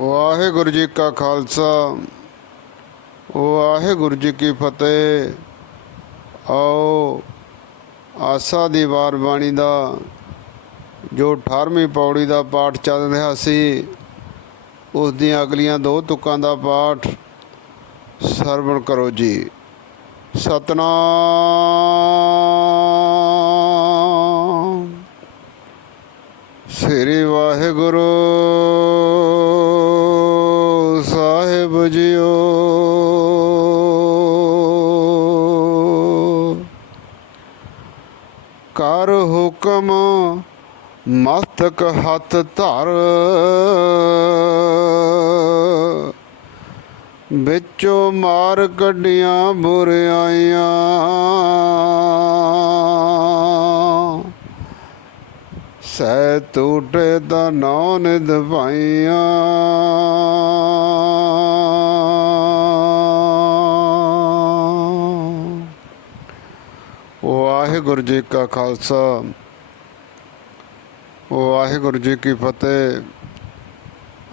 ਵਾਹਿਗੁਰੂ ਜੀ ਕਾ ਖਾਲਸਾ, ਵਾਹਿਗੁਰੂ ਜੀ ਕੀ ਫਤਿਹ। ਆਓ, ਆਸਾ ਦੀ ਵਾਰ ਬਾਣੀ ਦਾ, ਜੋ 18ਵੀਂ ਪੌੜੀ ਦਾ ਪਾਠ ਚੱਲ ਰਿਹਾ ਸੀ ਉਸ ਦੀਆਂ ਅਗਲੀਆਂ ਦੋ ਤੁਕਾਂ ਦਾ ਪਾਠ ਸਰਵਣ ਕਰੋ ਜੀ। ਸਤਨਾਮ। ਸ੍ਰੀ ਵਾਹਿਗੁਰੂ। ਕਰ ਹੁਕਮ ਮਸਤਕ ਹੱਥ ਧਰ। ਵਿੱਚੋਂ ਮਾਰ ਕੱਢੀਆਂ ਬੁਰਾਈਆਂ ਸੈ ਟੂਟੇ ਦਾ ਨੌ ਨਿਦ ਵਾਹਿਗੁਰੂ ਜੀ ਕਾ ਖਾਲਸਾ। ਵਾਹਿਗੁਰੂ ਜੀ ਕੀ ਫਤਿਹ।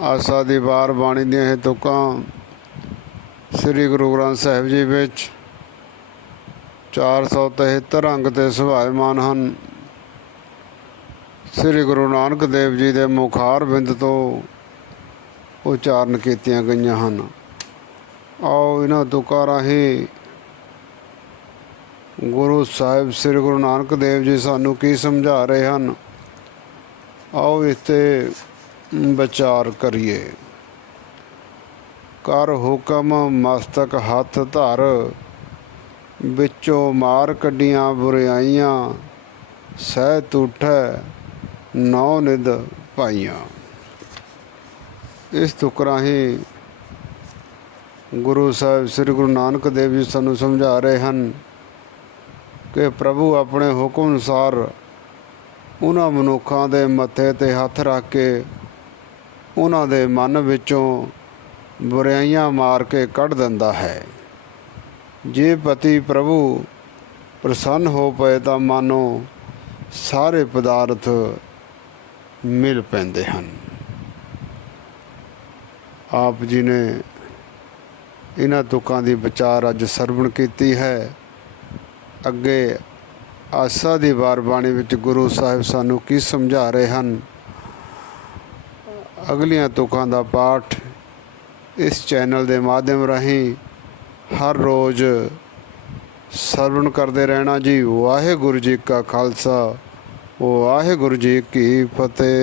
ਆਸਾ ਦੀ ਵਾਰ ਬਾਣੀ ਦੀਆਂ ਇਹ ਤੁਕਾਂ ਸ੍ਰੀ ਗੁਰੂ ਗ੍ਰੰਥ ਸਾਹਿਬ ਜੀ ਵਿੱਚ 473 ਅੰਗ ਤੇ ਸੁਭਾਇਮਾਨ ਹਨ। ਸ੍ਰੀ ਗੁਰੂ ਨਾਨਕ ਦੇਵ ਜੀ ਦੇ ਮੁਖਾਰ ਬਿੰਦ ਤੋਂ ਉਚਾਰਨ ਕੀਤੀਆਂ ਗਈਆਂ ਹਨ। ਆਓ ਇਹਨਾਂ ਤੁਕਾਂ ਰਾਹੀਂ ਗੁਰੂ ਸਾਹਿਬ ਸ੍ਰੀ ਗੁਰੂ ਨਾਨਕ ਦੇਵ ਜੀ ਸਾਨੂੰ ਕੀ ਸਮਝਾ ਰਹੇ ਹਨ? ਆਓ ਇਸ ਤੇ ਵਿਚਾਰ ਕਰੀਏ। ਕਰ ਹੁਕਮ ਮਸਤਕ ਹੱਥ ਧਰ, ਵਿੱਚੋਂ ਮਾਰ ਕੱਢੀਆਂ ਬੁਰਾਈਆਂ, ਸਹਿ ਟੂਠੈ ਨੌ ਨਿਦ ਪਾਈਆਂ। ਇਸ ਤੁਕ ਰਾਹੀਂ ਗੁਰੂ ਸਾਹਿਬ ਸ੍ਰੀ ਗੁਰੂ ਨਾਨਕ ਦੇਵ ਜੀ ਸਾਨੂੰ ਸਮਝਾ ਰਹੇ ਹਨ ਕਿ ਪ੍ਰਭੂ ਆਪਣੇ ਹੁਕਮ ਅਨੁਸਾਰ ਉਹਨਾਂ ਮਨੁੱਖਾਂ ਦੇ ਮੱਥੇ ਤੇ ਹੱਥ ਰੱਖ ਕੇ ਉਹਨਾਂ ਦੇ ਮਨ ਵਿੱਚੋਂ ਬੁਰਾਈਆਂ ਮਾਰ ਕੇ ਕੱਢ ਦਿੰਦਾ ਹੈ। ਜੇ ਪਤੀ ਪ੍ਰਭੂ ਪ੍ਰਸੰਨ ਹੋ ਪਏ ਤਾਂ ਮਾਨੋ ਸਾਰੇ ਪਦਾਰਥ ਮਿਲ ਪੈਂਦੇ ਹਨ। ਆਪ ਜੀ ਨੇ ਇਹਨਾਂ ਤੁਕਾਂ ਦੀ ਵਿਚਾਰ ਅੱਜ ਸਰਵਣ ਕੀਤੀ ਹੈ। ਅੱਗੇ ਆਸਾ ਦੀ ਵਾਰ ਬਾਣੀ ਵਿੱਚ ਗੁਰੂ ਸਾਹਿਬ ਸਾਨੂੰ ਕੀ ਸਮਝਾ ਰਹੇ ਹਨ? ਅਗਲੀਆਂ ਤੁਕਾਂ ਦਾ ਪਾਠ ਇਸ ਚੈਨਲ ਦੇ ਮਾਧਿਅਮ ਰਾਹੀਂ ਹਰ ਰੋਜ਼ ਸਰਵਣ ਕਰਦੇ ਰਹਿਣਾ ਜੀ। ਵਾਹਿਗੁਰੂ ਜੀ ਕਾ ਖਾਲਸਾ, ਵਾਹਿਗੁਰੂ ਜੀ ਕੀ ਫਤਿਹ।